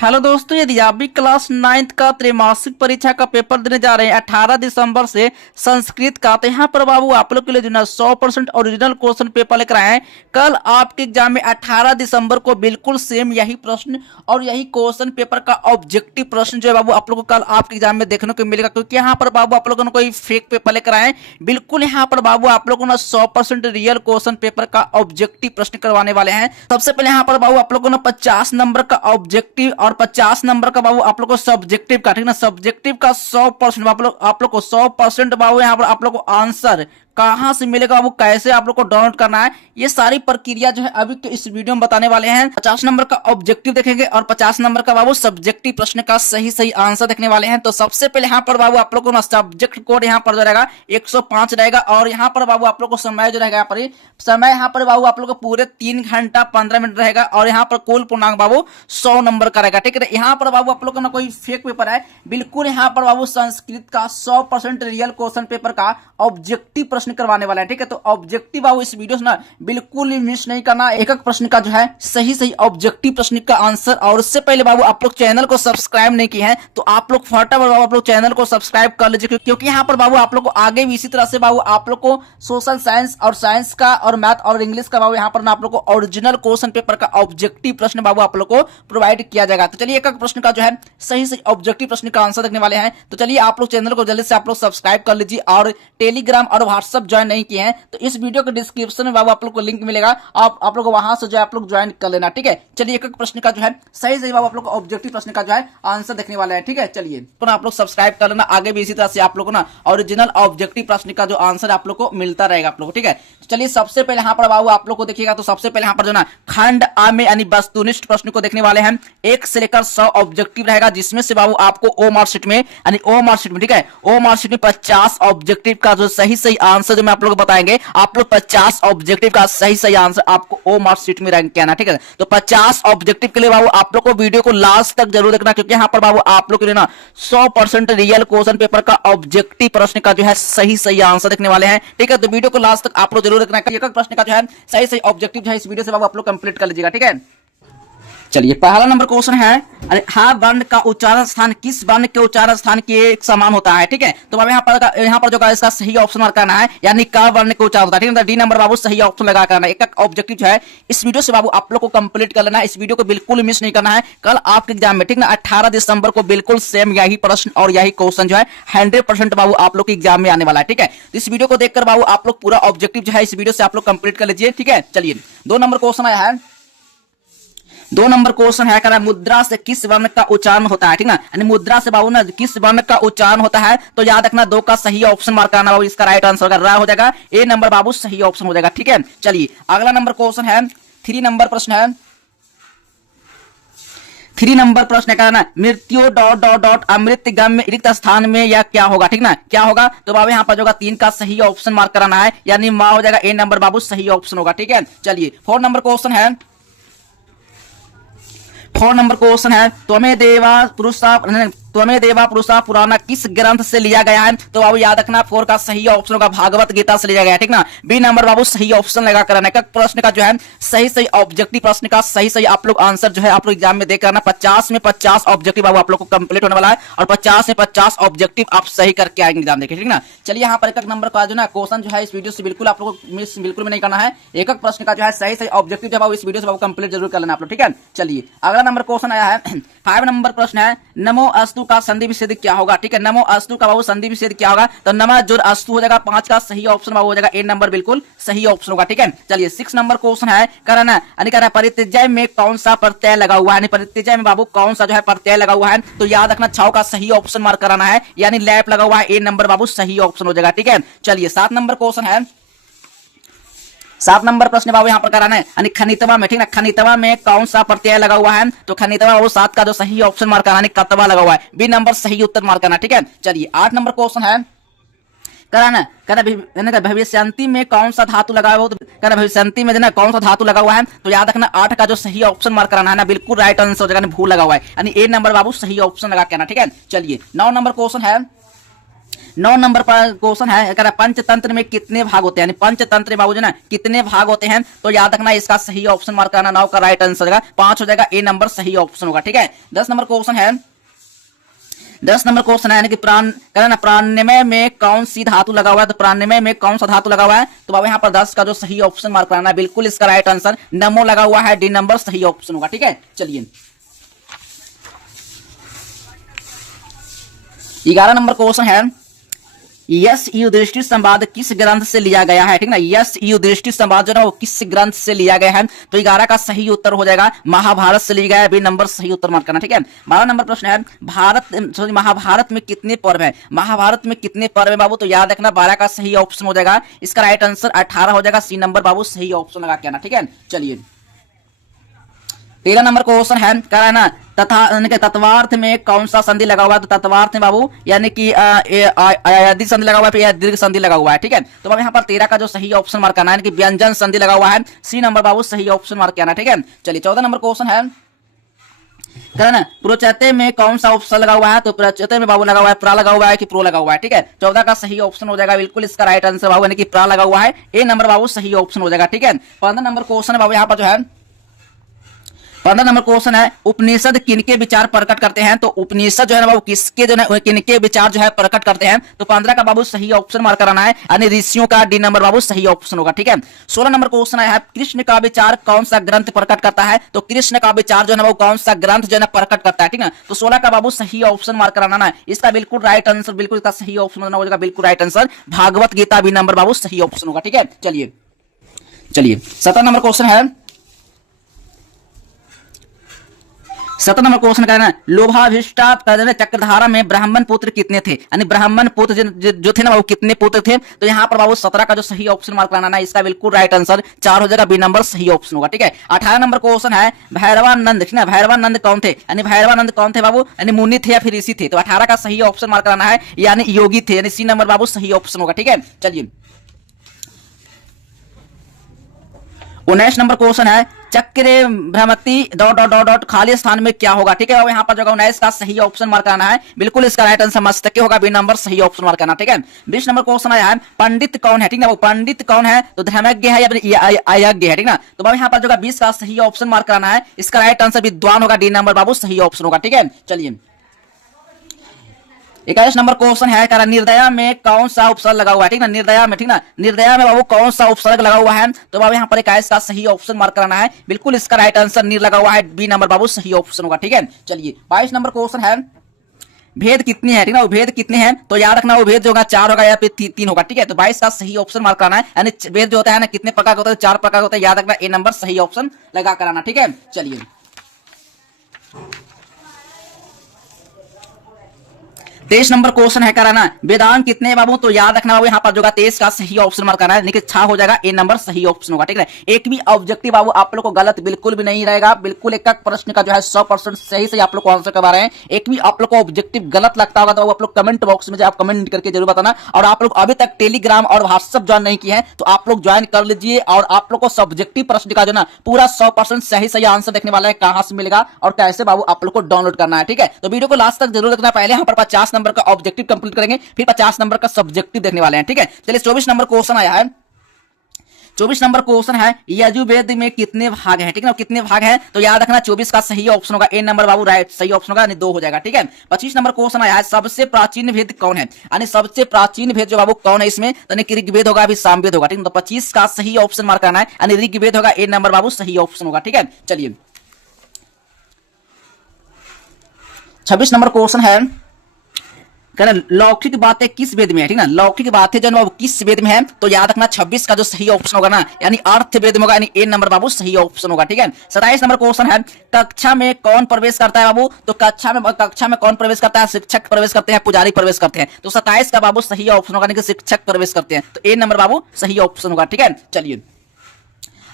Hello दोस्तों, यदि आप भी क्लास 9th का त्रैमासिक परीक्षा का पेपर देने जा रहे हैं 18 दिसंबर से संस्कृत का, तो यहाँ पर बाबू आप लोग के लिए जो है 100% ओरिजिनल क्वेश्चन पेपर लेकर आए हैं। कल आपके एग्जाम में 18 दिसंबर को बिल्कुल सेम यही प्रश्न और यही क्वेश्चन पेपर का ऑब्जेक्टिव प्रश्न जो है बाबू आप लोग को कल आपके एग्जाम में देखने को मिलेगा, क्योंकि यहाँ पर बाबू आप लोगों ने कोई फेक पेपर लेकर आए। बिल्कुल यहाँ पर बाबू आप लोगों ने 100% रियल क्वेश्चन पेपर का ऑब्जेक्टिव प्रश्न करवाने वाले हैं। सबसे पहले यहाँ पर बाबू आप लोगों ने 50 नंबर का ऑब्जेक्टिव और 50 नंबर का बाबू आप लोग को सब्जेक्टिव का, ठीक ना, सब्जेक्टिव का 100% आप लोग को 100% बाबू यहाँ पर आप लोग को आंसर कहां से मिलेगा, वो कैसे आप लोग को डाउनलोड करना है, ये सारी प्रक्रिया जो है अभी तो इस वीडियो में बताने वाले हैं। 50 नंबर का ऑब्जेक्टिव देखेंगे और 50 नंबर का बाबू सब्जेक्टिव प्रश्न का सही आंसर देखने वाले हैं। तो सबसे पहले यहाँ पर बाबू आप लोग को ना सब्जेक्ट कोड यहाँ पर जो रहेगा 105 रहेगा, और यहाँ पर बाबू आप लोग को समय जो रहेगा यहाँ पर समय यहाँ पर बाबू आप लोग को पूरे 3 घंटा 15 मिनट रहेगा, और यहाँ पर कुल पूर्णांक बाबू 100 नंबर का रहेगा। ठीक है, यहाँ पर बाबू आप लोग का ना कोई फेक पेपर है, बिल्कुल यहाँ पर बाबू संस्कृत का 100% रियल क्वेश्चन पेपर का ऑब्जेक्टिव प्रश्न करवाने वाला है। ठीक है, तो ऑब्जेक्टिव बाबू इस वीडियो से ना बिल्कुल मिस नहीं करना, एक एक प्रश्न का जो है सही ऑब्जेक्टिव प्रश्न का आंसर। और उससे पहले बाबू आप लोग चैनल को सब्सक्राइब नहीं किए हैं तो आप लोग फटाफट बाबू आप लोग चैनल को सब्सक्राइब कर लीजिए, क्योंकि यहाँ पर बाबू आप लोग को आगे भी इसी तरह से बाबू आप लोग को सोशल साइंस और साइंस का और मैथ और इंग्लिश का बाबू यहाँ पर ना आप लोग को ओरिजिनल क्वेश्चन पेपर का ऑब्जेक्टिव प्रश्न बाबू आप लोग को प्रोवाइड किया जाएगा। तो चलिए एक एक प्रश्न का जो है सही ऑब्जेक्टिव प्रश्न का आंसर देखने वाले हैं। तो चलिए आप लोग चैनल को जल्दी से आप लोग सब्सक्राइब कर लीजिए, और टेलीग्राम और व्हाट्सएप ज्वाइन नहीं किए हैं तो इस वीडियो के डिस्क्रिप्शन में बाबू आप लोग को लिंक मिलेगा, आप लोग वहां से जो है आप लोग ज्वाइन कर लेना। ठीक है, चलिए एक एक प्रश्न का जो है सही बाबू आप लोग को ऑब्जेक्टिव प्रश्न का जो है आंसर देखने वाला है। ठीक है, चलिए आप लोग सब्सक्राइब कर लेना, आगे भी इसी तरह से आप लोग को ना ओरिजिनल ऑब्जेक्टिव प्रश्न का जो आंसर आप लोग को मिलता रहेगा आप लोग। ठीक है, चलिए सबसे पहले यहाँ पर बाबू आप लोग को देखिएगा, तो सबसे पहले यहाँ पर जो ना खंड आ में यानी वस्तुनिष्ठ प्रश्न को देखने वाले हैं। 1 से लेकर 100 ऑब्जेक्टिव रहेगा, जिसमें से बाबू आपको ओ मार्कशीट में यानी ओ मार्कशीट में, ठीक है, ओ मार्कशीट में 50 ऑब्जेक्टिव का जो सही आंसर जो मैं आप लोग को बताएंगे, आप लोग 50 ऑब्जेक्टिव का सही आंसर आपको ओ मार्कशीट में रैंक किया ना। ठीक है, तो 50 ऑब्जेक्टिव के लिए बाबू आप लोग को वीडियो को लास्ट तक जरूर देखना, क्योंकि यहाँ पर बाबू आप लोग के लिए ना 100% रियल क्वेश्चन पेपर का ऑब्जेक्टिव प्रश्न का जो है सही आंसर देखने वाले हैं। ठीक है, तो वीडियो को लास्ट तक आप लोग जरूर देखना, एक एक प्रश्न का जो है सही ऑब्जेक्टिव जो है इस वीडियो से बाबू आप लोग कंप्लीट कर लीजिएगा। ठीक है, चलिए पहला नंबर क्वेश्चन है, अरे हा वर्ण का उच्चारण स्थान किस वर्ण के उच्चारण स्थान के एक समान होता है। ठीक है, तो बाबू यहाँ पर जो इसका सही ऑप्शन मार्क करना है, यानी का वर्ण के उच्चारण होता है। ठीक है, डी नंबर बाबू सही ऑप्शन लगा करना है। एक ऑब्जेक्टिव जो है इस वीडियो से बाबू आप लोग को कंप्लीट कर लेना है, इस वीडियो को बिल्कुल मिस नहीं करना है। कल आपके एग्जाम में, ठीक ना, 18 दिसंबर को बिल्कुल सेम यही प्रश्न और यही क्वेश्चन जो है 100% बाबू आप लोग के एग्जाम में आने वाला है। ठीक है, तो इस वीडियो को देखकर बाबू आप लोग पूरा ऑब्जेक्टिव जो है इस वीडियो से आप लोग कंप्लीट कर लीजिए। ठीक है, चलिए 2 नंबर क्वेश्चन आया है। 2 नंबर क्वेश्चन है, कह मुद्रा से किस वर्ण का उच्चारण होता है। ठीक ना, यानी मुद्रा से बाबू ना किस वर्ण का उच्चारण होता है, तो याद रखना 2 का सही ऑप्शन मार्क करना बाबू, इसका राइट आंसर अगर हो जाएगा ए नंबर बाबू सही ऑप्शन हो जाएगा। ठीक है, चलिए अगला नंबर क्वेश्चन है, 3 नंबर प्रश्न है। 3 नंबर प्रश्न है ना, मृत्यु ... अमृत गम्य रिक्त स्थान में या क्या होगा। ठीक ना, क्या होगा, तो बाबू यहाँ पर जो 3 का सही ऑप्शन मार्क कराना है, यानी मां हो जाएगा, ए नंबर बाबू सही ऑप्शन होगा। ठीक है, चलिए 4 नंबर क्वेश्चन है। 4 नंबर क्वेश्चन है, त्वमेव देवा पुरुषा पुराना किस ग्रंथ से लिया गया है, तो बाबू याद रखना 4 का सही ऑप्शन होगा भागवत गीता से लिया गया है। ठीक ना, बी नंबर बाबू सही ऑप्शन लगा करना है। प्रश्न का जो है सही ऑब्जेक्टिव प्रश्न का सही आप लोग आंसर जो है आप लोग एग्जाम में देख करना। 50 में 50 ऑब्जेक्टिव बाबू आप लोग को कंप्लीट होने वाला है, और 50 में 50 ऑब्जेक्टिव आप सही करके आएंगे एग्जाम देखिए। ठीक ना, चलिए यहाँ पर एक नंबर का जो ना क्वेश्चन जो है इस वीडियो से बिल्कुल आप लोग को मिस बिल्कुल भी नहीं करना है, एक प्रश्न का जो है सही ऑब्जेक्टिव जब इस वीडियो से बाबू कंप्लीट जरूर कर लेना आप लोग। ठीक है, चलिए अगला नंबर क्वेश्चन आया है। 5 नंबर प्रश्न है, नमो अस्तु का संधि विच्छेद क्या होगा। ठीक है, नमो अस्तु का बाबू संधि विच्छेद क्या होगा, तो नमा जोड़ अस्तु हो जाएगा। 5 का सही ऑप्शन बाबू हो जाएगा ए नंबर बिल्कुल सही ऑप्शन होगा। ठीक है, चलिए 6 नंबर क्वेश्चन है, करना यानी कह परित्यज्य में कौन सा प्रत्यय लगा हुआ है, परित्यज्य में बाबू कौन सा जो है प्रत्यय लगा हुआ है, तो याद रखना 6 का सही ऑप्शन मार्क कराना है, यानी लैप लगा हुआ है, ए नंबर बाबू सही ऑप्शन हो जाएगा। ठीक है, चलिए 7 नंबर क्वेश्चन है। 7 नंबर प्रश्न बाबू यहाँ पर कराना है, यानी खनितवा में, ठीक ना, खनितवा में कौन सा प्रत्यय लगा हुआ है, तो खनितवा बाबू 7 का जो सही ऑप्शन मार्क कराना है, कतवा लगा हुआ है, बी नंबर सही उत्तर मार्क करना। ठीक है, चलिए 8 नंबर क्वेश्चन है, कराना कहना भविष्यंती में कौन सा धातु लगा हुआ है, कहना भविष्यंती में ना कौन सा धातु लगा हुआ है, तो याद रखना 8 का जो सही ऑप्शन मार्क कराना है ना, बिल्कुल राइट आंसर हो जाएगा, भूल लगा हुआ है, यानी ए नंबर बाबू सही ऑप्शन लगा कहना। ठीक है, चलिए 9 नंबर क्वेश्चन है। 9 नंबर पर क्वेश्चन है, कह रहा है पंचतंत्र में कितने भाग होते हैं, यानी पंचतंत्र बाबू जी ना कितने भाग होते हैं, तो याद रखना इसका सही ऑप्शन मार्क करना, 9 का राइट आंसर होगा 5 हो जाएगा, ए नंबर सही ऑप्शन होगा। ठीक है, 10 नंबर क्वेश्चन है, 10 नंबर क्वेश्चन है, यानी कि प्राणमय में कौन सी धातु लगा हुआ है, तो प्राणमय में कौन सा धातु लगा हुआ है, तो बाबू यहाँ पर 10 का जो सही ऑप्शन मार्क करना है, बिल्कुल इसका राइट आंसर नमो लगा हुआ है, डी नंबर सही ऑप्शन होगा। ठीक है, चलिए 11 नंबर क्वेश्चन है, यश युधिष्ठिर संवाद किस ग्रंथ से लिया गया है, ठीक ना, यश युधिष्ठिर संवाद जो है वो किस ग्रंथ से लिया गया है, तो 11 का सही उत्तर हो जाएगा महाभारत से लिया गया है, बी नंबर सही उत्तर मार्क करना। ठीक है, 12 नंबर प्रश्न है, महाभारत में कितने पर्व है, महाभारत में कितने पर्व है बाबू, तो याद रखना 12 का सही ऑप्शन हो जाएगा, इसका राइट आंसर 18 हो जाएगा, सी नंबर बाबू सही ऑप्शन लगा के आना। ठीक है, चलिए 13 नंबर क्वेश्चन है, कह रहा है ना तत्वार्थ में कौन सा संधि लगा हुआ है, तो तत्वार्थ में बाबू यानी कि अयदि संधि लगा हुआ है या दीर्घ संधि लगा हुआ है। ठीक है, तो बाबू यहाँ पर 13 का जो सही ऑप्शन मार्क करना है, यानी कि व्यंजन संधि लगा हुआ है, सी नंबर बाबू सही ऑप्शन मार्क करना। ठीक है, चलिए 14 नंबर क्वेश्चन है, ना प्रोचते में कौन सा उपसर्ग लगा हुआ है, तो प्रोचते में बाबू लगा हुआ है प्रा लगा हुआ है कि प्रो लगा हुआ है। ठीक है, 14 का सही ऑप्शन हो जाएगा, बिल्कुल इसका राइट आंसर बाबू यानी कि प्रा लगा हुआ है, ए नंबर बाबू सही ऑप्शन हो जाएगा। ठीक है, 15 नंबर क्वेश्चन है बाबू, यहाँ पर जो है 15 नंबर क्वेश्चन है, उपनिषद किनके विचार प्रकट करते हैं, तो उपनिषद जो है ना बाबू किसके जो है किनके विचार जो है प्रकट करते हैं, तो 15 का बाबू सही ऑप्शन मार्क कराना है, यानी ऋषियों का, डी नंबर बाबू सही ऑप्शन होगा। ठीक है, 16 नंबर क्वेश्चन है, कृष्ण का विचार कौन सा ग्रंथ प्रकट करता है, तो कृष्ण का विचार जो है ना बाबू कौन सा ग्रंथ जो है ना प्रकट करता है। ठीक है, तो 16 का बाबू सही ऑप्शन मार्क कराना है, इसका बिल्कुल राइट आंसर, बिल्कुल इसका सही ऑप्शन हो जाएगा, बिल्कुल right answer Bhagavad Gita, B number बाबू सही ऑप्शन होगा। ठीक है, चलिए 17 नंबर क्वेश्चन है, 17 नंबर क्वेश्चन का है ना, लोभाभिष्टा चक्रधारा में ब्राह्मण पुत्र कितने थे, यानी ब्राह्मण पुत्र जो थे ना वो कितने पुत्र थे, तो यहाँ पर बाबू 17 का जो सही ऑप्शन मार्क कराना है, इसका बिल्कुल राइट आंसर 4 हो जाएगा, बी नंबर सही ऑप्शन होगा। ठीक है, 18 नंबर क्वेश्चन है, भैरवानंद, ठीक ना, भैरवानंद कौन थे, यानी भैरवानंद कौन थे बाबू, यानी मुनि थे या फिर ऋषि थे, तो 18 का सही ऑप्शन मार्क कराना है, यानी योगी थे, यानी सी नंबर बाबू सही ऑप्शन होगा। ठीक है, चलिए 19 नंबर क्वेश्चन है, चक्रे भ्रमति डॉट डॉट डॉट डॉट खाली स्थान में क्या होगा। ठीक है, यहाँ पर जो 19 का सही ऑप्शन मार्क करना है, बिल्कुल इसका राइट आंसर मस्तके होगा, बी नंबर सही ऑप्शन मार्क करना। ठीक है, 20 नंबर क्वेश्चन आया है, पंडित कौन है, ठीक है, वो पंडित कौन है, तो धर्मज्ञ है या फिर अयज्ञ है। ठीक ना, तो बाबू यहाँ पर जो 20 का सही ऑप्शन मार्क करना है, इसका राइट आंसर विद्वान होगा, डी नंबर बाबू सही ऑप्शन होगा। ठीक है, चलिए 21 नंबर क्वेश्चन है, कह रहा निर्दया में कौन सा उपसर्ग लगा हुआ है, ठीक ना, निर्दया में, ठीक ना, निर्दया में बाबू कौन सा उपसर्ग लगा हुआ है, तो बाबू यहाँ पर 21 का सही ऑप्शन मार्क कराना है, बिल्कुल इसका राइट आंसर निर लगा हुआ है, बी नंबर बाबू सही ऑप्शन होगा। ठीक है, चलिए 22 नंबर क्वेश्चन है, भेद कितनी है, ठीक ना, वो भेद कितने हैं, तो याद रखना वो भेद जो होगा 4 होगा या फिर 3 होगा। ठीक है, तो 22 का सही ऑप्शन मार्क कराना है, यानी भेद जो होता है ना कितने प्रकार का होता है, 4 प्रकार का होता है, याद रखना ए नंबर सही ऑप्शन लगा कराना। ठीक है, चलिए 23 नंबर क्वेश्चन है, कराना वेदांत कितने हैं बाबू, तो याद रखना बाबू यहाँ पर जो 23 का सही ऑप्शन मार्क करना है, लेकिन 6 हो जाएगा, ए नंबर सही ऑप्शन होगा। ठीक है, एक भी ऑब्जेक्टिव बाबू आप लोग को गलत बिल्कुल भी नहीं रहेगा, बिल्कुल एक प्रश्न का जो है 100% सही से आप लोग को आंसर करवा रहे हैं, एक भी आप लोग को ऑब्जेक्टिव गलत लगता होगा तो आप लोग कमेंट बॉक्स में आप कमेंट करके जरूर बताना, और आप लोग अभी तक टेलीग्राम और व्हाट्सएप ज्वाइन नहीं किए हैं तो आप लोग ज्वाइन कर लीजिए, और आप लोग को सब्जेक्टिव प्रश्न का जो ना पूरा 100% सही आंसर देखने वाला है, कहां से मिलेगा और कैसे बाबू आप लोग को डाउनलोड करना है। ठीक है, तो वीडियो को लास्ट तक जरूर देखना, पहले यहाँ पर 50 नंबर का ऑब्जेक्टिव कंप्लीट करेंगे, फिर 50 नंबर का सब्जेक्टिव देखने वाले हैं। ठीक है, चलिए 24 नंबर क्वेश्चन आया है, 24 नंबर क्वेश्चन है, यजुर्वेद में कितने भाग हैं, ठीक है, कितने भाग हैं, तो याद रखना 24 का सही ऑप्शन होगा, ए नंबर बाबू राइट सही ऑप्शन होगा, यानी 2 हो जाएगा। ठीक है, 25 नंबर क्वेश्चन आया है, सबसे प्राचीन वेद कौन है, यानी सबसे प्राचीन वेद जो बाबू कौन है इसमें, तो ऋग्वेद होगा, अभी सामवेद होगा। ठीक है, तो 25 का सही ऑप्शन मार्क करना है, यानी ऋग्वेद होगा, ए नंबर बाबू सही ऑप्शन होगा। ठीक है, चलिए 26 नंबर क्वेश्चन है, लौकिक बातें किस वेद में है, ठीक ना, लौकिक बातें जो बाबू किस वेद में है, तो याद रखना 26 का जो सही ऑप्शन होगा ना, यानी अर्थ वेद में होगा, यानी ए नंबर बाबू सही ऑप्शन होगा। ठीक है, 27 नंबर क्वेश्चन है, कक्षा में कौन प्रवेश करता है बाबू, तो कक्षा में कौन प्रवेश करता है, शिक्षक प्रवेश करते हैं, पुजारी प्रवेश करते हैं, तो 27 का बाबू सही ऑप्शन होगा, यानी शिक्षक प्रवेश करते हैं, तो ए नंबर बाबू सही ऑप्शन होगा। ठीक है, चलिए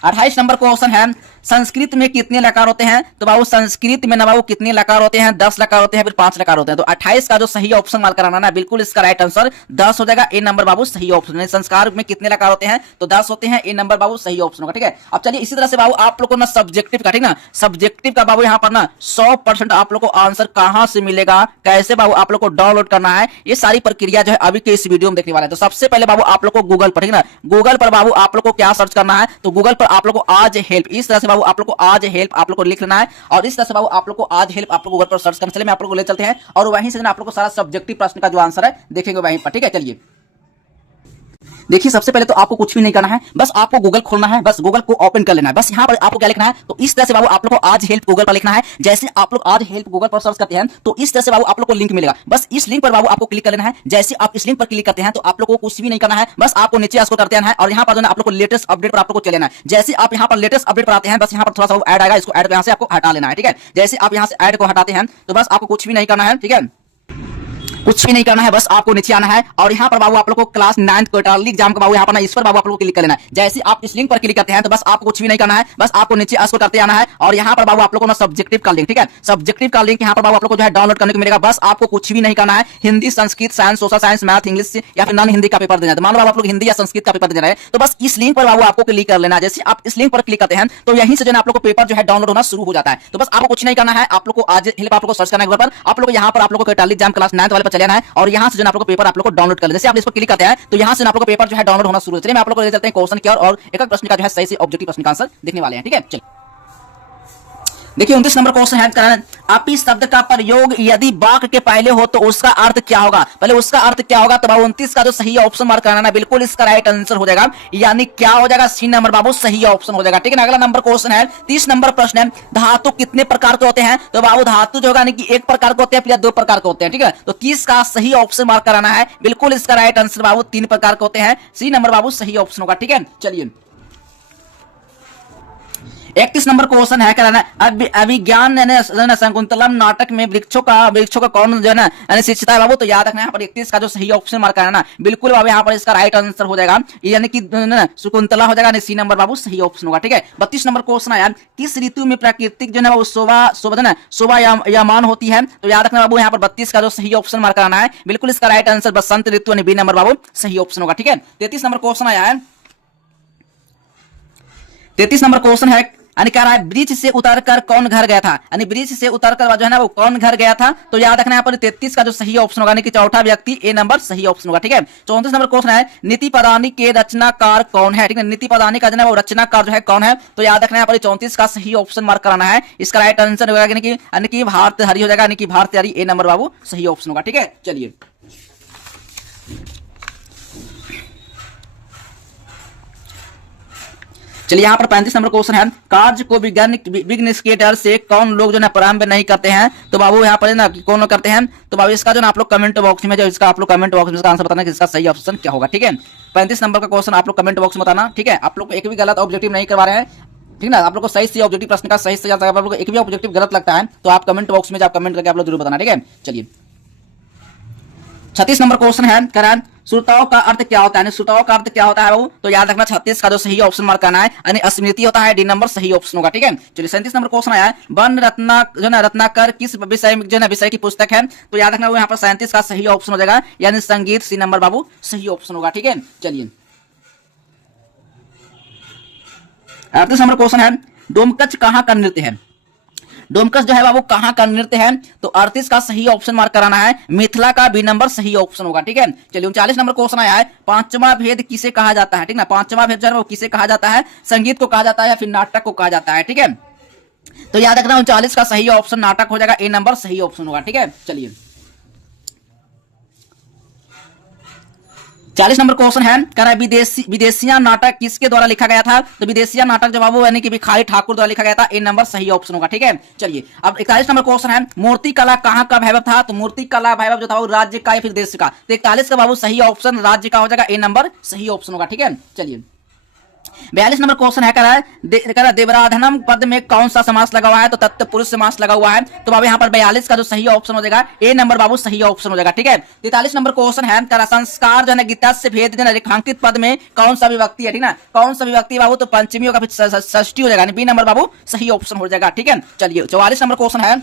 28 नंबर क्वेश्चन है, संस्कृत में कितने लकार होते हैं? तो बाबू संस्कृत में ना बाबू कितने लकार होते हैं? 10 लकार होते हैं, फिर 5 लकार होते हैं। तो 28 का जो सही ऑप्शन मार्क कराना ना, बिल्कुल इसका राइट आंसर 10 हो जाएगा। ए नंबर बाबू सही ऑप्शन है। संस्कार में कितने लकार होते हैं? तो 10 होते हैं। ए नंबर बाबू सही ऑप्शन होगा। ठीक है, अब चलिए इसी तरह से बाबू आप लोग को ना सब्जेक्टिव का, ठीक ना, सब्जेक्टिव का बाबू यहाँ पर ना 100% आप लोग को आंसर कहां से मिलेगा, कैसे बाबू आप लोग को डाउनलोड करना है, ये सारी प्रक्रिया जो है अभी के इस वीडियो में देखने वाले हैं। तो सबसे पहले बाबू आप लोग को गूगल पर, ठीक ना, गूगल पर बाबू आप लोग को क्या सर्च करना है? तो गूगल पर आप लोग को आज हेल्प, इस तरह से बाबू आप लोग को आज हेल्प आप लोग को लिख लेना है और इस तरह से बाबू आप लोग को आज हेल्प आप लोग गूगल पर सर्च करने चले मैं आप लोग को ले चलते हैं और वहीं से आप लोग को सारा सब्जेक्टिव प्रश्न का जो आंसर है देखेंगे वहीं पर। ठीक है, चलिए देखिए सबसे पहले तो आपको कुछ भी नहीं करना है, बस आपको गूगल खोलना है, बस गूगल को ओपन कर लेना है। बस यहाँ पर आपको क्या लिखना है? तो इस तरह से बाबू आप लोग को आज हेल्प गूगल पर लिखना है। जैसे आप लोग आज हेल्प गूगल पर सर्च करते हैं तो इस तरह से बाबू आप लोग को लिंक मिलेगा। बस इस लिंक पर बाबू आपको क्लिक कर लेना है। जैसे आप इस लिंक पर क्लिक करते हैं तो आप लोग को कुछ भी नहीं करना है, बस आपको नीचे स्क्रॉल करते हैं और यहाँ पर जो है आप लोग को लेटेस्ट अपडेट पर आप लोग को चले लेना है। जैसे आप यहाँ पर लेटेस्ट अपडेट पर आते हैं, बस यहाँ पर थोड़ा सा ऐड आएगा, इसको ऐड यहाँ से आपको हटा लेना है। ठीक है, जैसे आप यहाँ से ऐड को हटाते हैं तो बस आपको कुछ भी नहीं करना है। ठीक है, कुछ भी नहीं करना है, बस आपको नीचे आना है और यहाँ पर बाबू आप लोग को क्लास 9th क्वार्टरली एग्जाम का बाबू यहाँ पर ना इस पर बाबू आप लोग को क्लिक कर लेना है। जैसे आप इस लिंक पर क्लिक करते हैं तो बस आपको कुछ भी नहीं करना है, बस आपको नीचे स्क्रॉल करते आना है और यहाँ पर बाबू आप लोग को ना सब्जेक्टिव का लिंक, ठीक है, सब्जेक्टिव का लिंक यहाँ पर बाबू आप लोग को जो है डाउनलोड करने को मिलेगा। बस आपको कुछ भी नहीं करना है, Hindi, Sanskrit, science, social science, math, English या फिर नॉन हिंदी का पेपर देना है। मान लो आप लोग हिंदी या संस्कृत का पेपर दे रहे हैं तो बस इस लिंक पर बाबू आपको क्लिक कर लेना है। जैसे आप इस लिंक पर क्लिक करते हैं तो यहीं से जो है आप लोग को पेपर जो है डाउनलोड होना शुरू हो जाता है। तो बस आपको कुछ नहीं करना है, आप लोग को आज हेल्प आप लोग को सर्च करना है गूगल पर, आप लोग यहाँ पर आप लोग को क्वार्टरली एग्जाम क्लास 9th वाले पर चले जाना है और यहाँ से जो आप लोग को पेपर आप लोग को डाउनलोड कर ले। जैसे आप इस पर क्लिक करते हैं तो यहाँ से आप लोग को पेपर जो है डाउनलोड होना शुरू होता है। मैं आप लोग को ले चलते हैं क्वेश्चन की और एक एक प्रश्न का जो है सही से ऑब्जेक्टिव प्रश्न का आंसर देखने वाले हैं। ठीक है, चलिए देखिए 29 नंबर क्वेश्चन है, अपि शब्द का प्रयोग यदि वाक्य के पहले हो तो उसका अर्थ क्या होगा? पहले उसका अर्थ क्या होगा? तो बाबू 29 का जो सही ऑप्शन मार्क करना है, बिल्कुल इसका राइट आंसर हो जाएगा, यानी क्या हो जाएगा? सी नंबर बाबू सही ऑप्शन हो जाएगा। ठीक है ना, अगला नंबर क्वेश्चन है 30 नंबर प्रश्न है, धातु कितने प्रकार के होते हैं? तो बाबू धातु जो होगा कि एक प्रकार के होते हैं या 2 प्रकार के होते हैं। ठीक है, तो 30 का सही ऑप्शन मार्क कराना है, बिल्कुल इसका राइट आंसर बाबू 3 प्रकार के होते हैं, सी नंबर बाबू सही ऑप्शन होगा। ठीक है, चलिए 31 नंबर क्वेश्चन है, कराना अभिज्ञान शकुंतलम नाटक में वृक्षों का कौन जो है ना शिक्षिता है बाबू? तो याद रखना यहाँ पर 31 का जो सही ऑप्शन मार्क करना बिल्कुल बाबू यहाँ पर इसका राइट आंसर हो जाएगा, यानी कि शकुंतला हो जाएगा, सी नंबर बाबू सही ऑप्शन होगा। ठीक है, 32 नंबर क्वेश्चन आया, किस ऋतु में प्राकृतिक जो है वो शोभायमान होती है? तो याद रखना बाबू यहाँ पर 32 का जो सही ऑप्शन मार्क कराना है, बिल्कुल इसका राइट आंसर बसंत ऋतु यानी बी नंबर बाबू सही ऑप्शन होगा। ठीक है, 33 नंबर क्वेश्चन आया है, 33 नंबर क्वेश्चन है, यानी कह रहा है ब्रिज से उतरकर कौन घर गया था? यानी ब्रिज से उतरकर जो है ना वो कौन घर गया था? तो याद रखना यहाँ पर 33 का जो सही ऑप्शन होगा, यानी कि चौथा व्यक्ति ए नंबर सही ऑप्शन होगा। ठीक है, 34 नंबर क्वेश्चन है, नीति पदानी के रचनाकार कौन है? ठीक है, नीति पदानी का जो है वो रचनाकार जो है कौन है? तो याद रखना यहाँ पर 34 का सही ऑप्शन मार्क कराना है, इसका राइट आंसर होगा यानी कि भारतहरि हो जाएगा, यानी कि भारतहरि ए नंबर बाबू सही ऑप्शन होगा। ठीक है, चलिए यहाँ पर 35 नंबर क्वेश्चन है, कार्य को विघ्न के डर से कौन लोग जो है प्रारंभ नहीं करते हैं? तो बाबू यहाँ पर ना कौन लोग करते हैं? तो बाबू इसका जो ना आप लोग कमेंट बॉक्स में जो इसका आप लोग कमेंट बॉक्स में इसका आंसर बताना कि इसका सही ऑप्शन क्या होगा। ठीक है, 35 नंबर का क्वेश्चन आप लोग कमेंट बॉक्स में बताना। ठीक है, आप लोग एक भी गलत ऑब्जेक्टिव नहीं करवा रहे हैं, ठीक ना, आप लोग को सही से ऑब्जेक्टिव प्रश्न का सही से आप लोग को एक भी ऑब्जेक्टिव गलत लगता है तो आप कमेंट बॉक्स में कमेंट करके आप लोग जरूर बताना। ठीक है, चलिए 36 नंबर क्वेश्चन है, करण श्रोताओं का अर्थ क्या होता है? श्रोताओं का अर्थ क्या होता है बाबू? तो याद रखना 36 का जो सही ऑप्शन मार्क करना है, यानी स्मृति होता है, डी नंबर सही ऑप्शन होगा। ठीक है, चलिए 37 नंबर क्वेश्चन आया है, वन रत्नाकर किस विषय जो है विषय की पुस्तक है? तो याद रखना वो यहाँ पर 37 का सही ऑप्शन हो जाएगा, यानी संगीत, सी नंबर बाबू सही ऑप्शन होगा। ठीक है, चलिए 38 नंबर क्वेश्चन है, डोमकच कहाँ का नृत्य है? डोमकच जो है बाबू कहाँ का नृत्य है? तो 38 का सही ऑप्शन मार्क कराना है, मिथिला का बी नंबर सही ऑप्शन होगा। ठीक है, चलिए 39 नंबर क्वेश्चन आया है, पांचवा भेद किसे कहा जाता है? ठीक ना, पांचवा भेद जो है वो किसे कहा जाता है? संगीत को कहा जाता है या फिर नाटक को कहा जाता है? ठीक है, तो याद रखना 39 का सही ऑप्शन नाटक हो जाएगा, ए नंबर सही ऑप्शन होगा। ठीक है, चलिए 40 नंबर क्वेश्चन है, कह रहा है विदेशिया नाटक किसके द्वारा लिखा गया था? तो विदेशिया नाटक जो बाबू यानी कि भिखारी ठाकुर द्वारा लिखा गया था, ए नंबर सही ऑप्शन होगा। ठीक है, चलिए अब 41 नंबर क्वेश्चन है, मूर्ति कला कहाँ का वैभव था? तो मूर्ति कला वैभव जो था वो राज्य का या फिर देश का? तो 41 का बाबू सही ऑप्शन राज्य का हो जाएगा, ए नंबर सही ऑप्शन होगा। ठीक है, चलिए 42 नंबर क्वेश्चन है, कह रहा है देवराधनम पद में कौन सा समास लगा हुआ है, तो तत्पुरुष समास लगा हुआ है। तो बाबू यहाँ पर 42 का जो सही ऑप्शन हो जाएगा ए नंबर बाबू सही ऑप्शन हो जाएगा। ठीक है, 43 नंबर क्वेश्चन है, कह रहा संस्कार जो है गीता से भेद देना रेखांकित पद में कौन सा विभक्ति है। ठीक ना, कौन सा विभक्ति बाबू, तो पंचमी होगा, फिर षष्ठी हो जाएगा, बी नंबर बाबू सही ऑप्शन हो जाएगा। ठीक है, चलिए 44 नंबर क्वेश्चन है,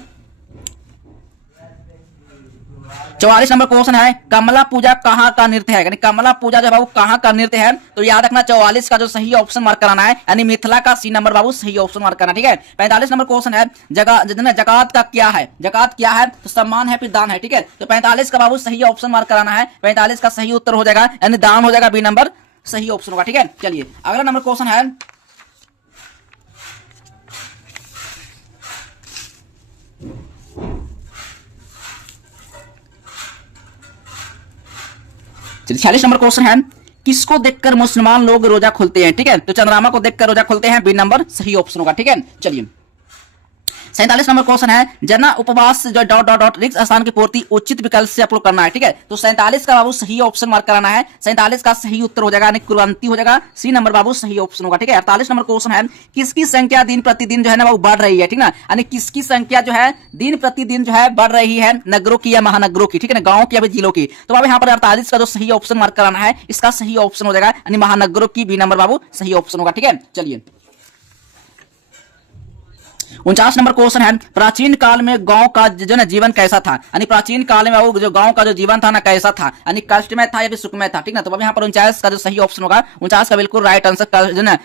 44 नंबर क्वेश्चन है, कमला पूजा कहाँ का नृत्य है, यानी कमला पूजा जो बाबू कहाँ का नृत्य है। तो याद रखना 44 का जो सही ऑप्शन मार्क कराना है, यानी मिथिला का सी नंबर बाबू सही ऑप्शन मार्क करना। ठीक है, 45 नंबर क्वेश्चन है, जकात का क्या है, जकात क्या है, तो सम्मान है फिर दान है। ठीक है, तो 45 का बाबू सही ऑप्शन मार्क कराना है, 45 का सही उत्तर हो जाएगा, यानी दान हो जाएगा, बी नंबर सही ऑप्शन होगा। ठीक है, चलिए अगला नंबर क्वेश्चन है, चलिए 46 नंबर क्वेश्चन है, किसको देखकर मुसलमान लोग रोजा खोलते हैं। ठीक है, तो चंद्रमा को देखकर रोजा खोलते हैं, बी नंबर सही ऑप्शन होगा। ठीक है, चलिए 47 नंबर क्वेश्चन है, जना उपवास जो डॉट डॉट डॉट रिक्त स्थान की पूर्ति उचित विकल्प से अपलोड करना है। ठीक है, तो 47 का बाबू सही ऑप्शन मार्क कराना है, 47 का सही उत्तर हो जाएगा, यानी कुर्बानी हो जाएगा, सी नंबर बाबू सही ऑप्शन होगा। ठीक है, 48 नंबर क्वेश्चन है, किसकी संख्या दिन प्रतिदिन जो है ना वो बढ़ रही है। ठीक ना, यानी किसकी संख्या जो है दिन प्रतिदिन जो है बढ़ रही है, नगरों की या महानगरों की। ठीक है ना, गाँव की या जिलों की। तो बाबू यहाँ पर 48 का जो सही ऑप्शन मार्क कराना है, इसका सही ऑप्शन हो जाएगा, यानी महानगरों की, बी नंबर बाबू सही ऑप्शन होगा। ठीक है, चलिए 49 नंबर क्वेश्चन है, प्राचीन काल में गांव का जो ना जीवन कैसा था, यानी प्राचीन काल में वो जो गांव का जो जीवन था ना कैसा था, यानी कष्टमय था या फिर सुखमय था। ठीक ना, तो अब यहाँ पर 49 का जो सही ऑप्शन होगा, 49 का बिल्कुल राइट आंसर जो ना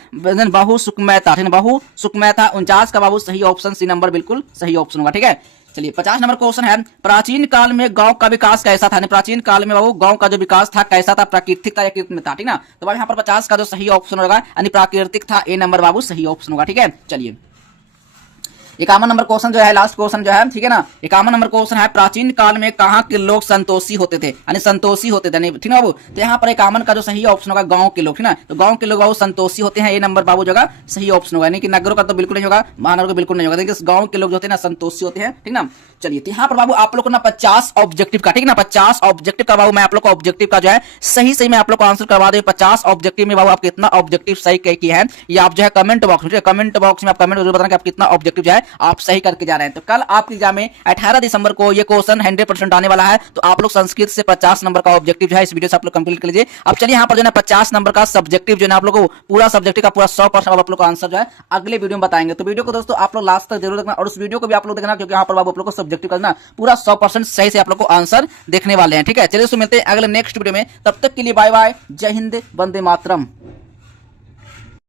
बहु सुखमय था। ठीक है, बहु सुखमय था, 49 का बाबू सही ऑप्शन सी नंबर बिल्कुल सही ऑप्शन होगा। ठीक है, चलिए 50 नंबर क्वेश्चन है, प्राचीन काल में गांव का विकास कैसा था, प्राचीन काल में बाबू गांव का जो विकास था कैसा था, प्राकृतिक था या कृत्रिम था। ठीक ना, तो बाबू यहाँ पर 50 का जो सही ऑप्शन होगा, यानी प्राकृतिक था, ए नंबर बाबू सही ऑप्शन होगा। ठीक है, चलिए 51 नंबर क्वेश्चन जो है लास्ट क्वेश्चन जो है, ठीक है ना, 51 नंबर क्वेश्चन है, प्राचीन काल में कहाँ के लोग संतोषी होते थे, यानी संतोषी होते थे। ठीक है बाबू, तो यहाँ पर 51 का जो सही ऑप्शन होगा गांव के लोग। ठीक ना, तो गांव के लोग बाबू संतोषी होते हैं, ये नंबर बाबू जो सही ऑप्शन होगा, यानी कि नगरों का तो बिल्कुल नहीं होगा, महानगरों का बिल्कुल नहीं होगा, देखिए गांव के लोग जो होते हैं ना संतोषी होते हैं। ठीक ना, चलिए तो यहाँ पर बाबू आप लोग को ना 50 ऑब्जेक्टिव का, ठीक है ना, 50 ऑब्जेक्टिव का बाबू मैं आप लोग को ऑब्जेक्टिव का जो है सही मैं आप लोग को आंसर करवा दूं। 50 ऑब्जेक्टिव में बाबू आप कितना ऑब्जेक्टिव सही किए हैं, ये आप जो है कमेंट बॉक्स में, कमेंट बॉक्स में आप कमेंट जरूर बताना कि आप कितना ऑब्जेक्टिव जो है आप सही करके जा रहे हैं। तो कल आपके एग्जाम में 18 दिसंबर को ये क्वेश्चन 100% आने वाला है, तो आप लोग संस्कृत से 50 नंबर का ऑब्जेक्टिव जो है इस वीडियो से आप लोग कंप्लीट कर लीजिए। अब चलिए यहाँ पर जो है 50 नंबर का सब्जेक्टिव जो है आप लोग को पूरा सब्जेक्टिव का पूरा 100% आप लोग का आंसर जो है अगले वीडियो में बताएंगे। तो वीडियो को दोस्तों आप लोग लास्ट तक जरूर देखना, और उस वीडियो को भी आप लोग देखना, क्योंकि यहाँ पर आप लोग को सब्जेक्टिव करना पूरा 100% सही से आप लोग को आंसर देखने वाले हैं। ठीक है, चलिए मिलते हैं अगले नेक्स्ट वीडियो में, तब तक के लिए बाय बाय, जय हिंद, वंदे मातरम।